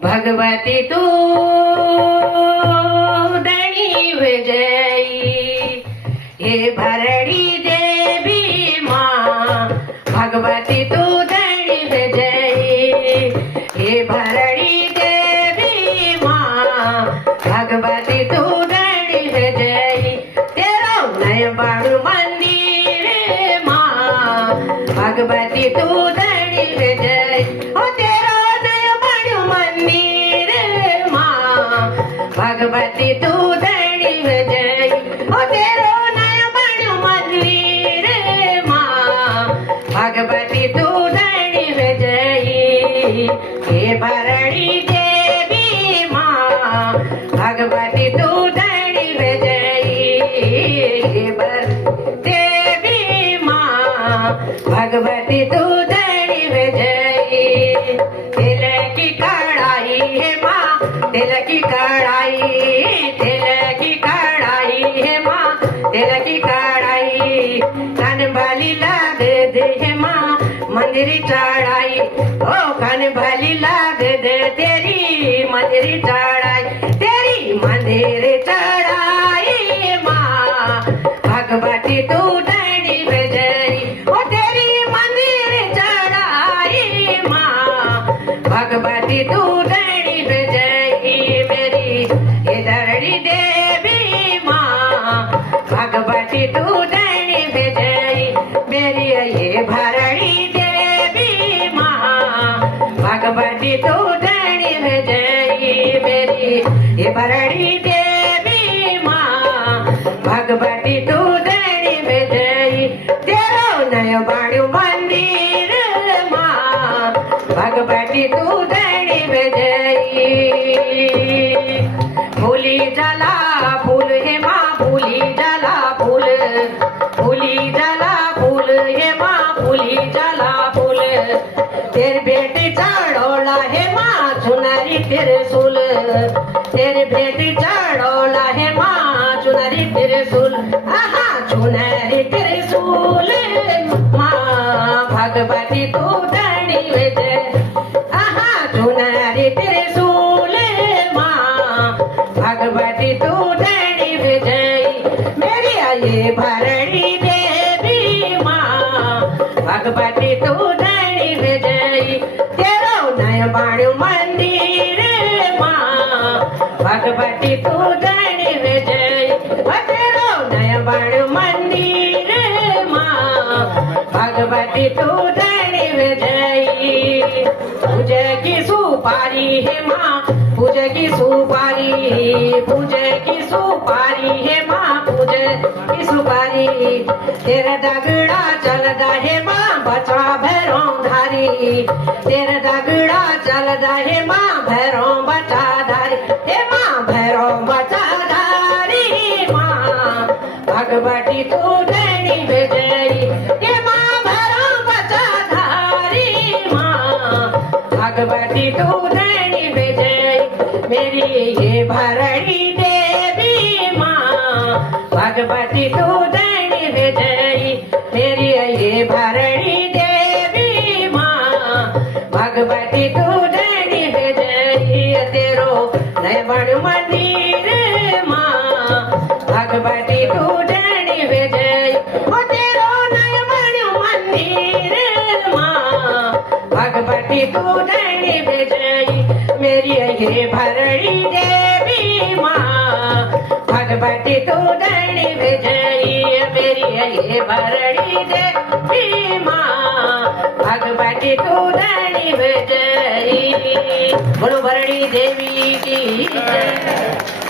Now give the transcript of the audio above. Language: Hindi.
भगवती तू धनी विजयी हे भरड़ी देवी माँ। भगवती तू धनी विजयी हे भरड़ी देवी माँ। भगवती तू धनी विजयी तेरा नय बाणु मंदिर माँ। भगवती तू धनी विजयी ओ तेरा नय बाणु मंदिर माँ। भगवती तू धनी विजयी ओ तेरो नय बाणु मंदिर माँ। भगवती तू धनी विजयी हे भरणी देवी माँ। भगवती तू धनी विजयी हे देवी माँ। भगवती तू धनी विजयी तिल की कड़ाई है माँ। तिल की कड़ाई है माँ। तिल की कड़ाई कान भली लाग दे है माँ। मंदिर चढ़ाई ओ कान भली लाग दे तेरी मंदिर चढ़ाई। तेरी मंदिर चढ़ाई माँ। भगवती तू धनी विजयी ओ तेरी मंदिर चढ़ाई माँ। भगवती तू धनी विजयी मेरी ये धरणी देवी माँ। भगवती तू धनी विजयी मेरी ये भरणी देवी माँ। भगवती तू धनी विजयी मेरी ये भरणी देवी माँ। भगवती तू धनी विजयी तेरो नय बाणु मंदिर माँ। भगवती तू धनी विजयी फूली जला फूल है माँ। फूली जला फूल फूली जला फूल है माँ। फूली जला फूल तेरे बेटी चढ़ोला है माँ। चुनरी त्रिशूल तेरे बेटी चढ़ोला है माँ। चुनरी त्रिशूल आहा चुनरी त्रिशूल माँ। भगवती तू धनी विजय आहा चुनरी त्रिशूल माँ। भगवती तू धनी विजयी मेरी ये भरणी देवी माँ। भगवती तू धनी विजयी तेरो नय बाणु मंदिर माँ। भगवती तू धनी विजयी तेरो नय बाणु मंदिर माँ। भगवती तू धनी विजयी पूजे की सुपारी है माँ। पूजे की सुपारी है माँ। पूजे की सुपारी तेरा दगड़ा चलदा है माँ। बचा भैरों धारी तेरा दगड़ा चलदा है माँ। भैरों बचा धारी हे माँ। भैरों बचा धारी माँ। भगवती तू धनी विजयी हे माँ। भैरों बचा धारी माँ। भगवती तू धनी विजयी मेरी ये भरणी देवी माँ। भगवती तू धनी विजयी मेरी ये भरणी देवी माँ। भगवती तू धनी विजयी तेरो नय बाणु मंदिर माँ। भगवती तू धनी विजयी ओ तेरो नय बाणु मंदिर माँ। भगवती तू धनी विजयी मेरी ये भरणी देवी माँ। भगवती तू धनी विजयी मेरी ये भरणी देवी माँ। भगवती तू धनी विजयी बोलो भरणी देवी की जय।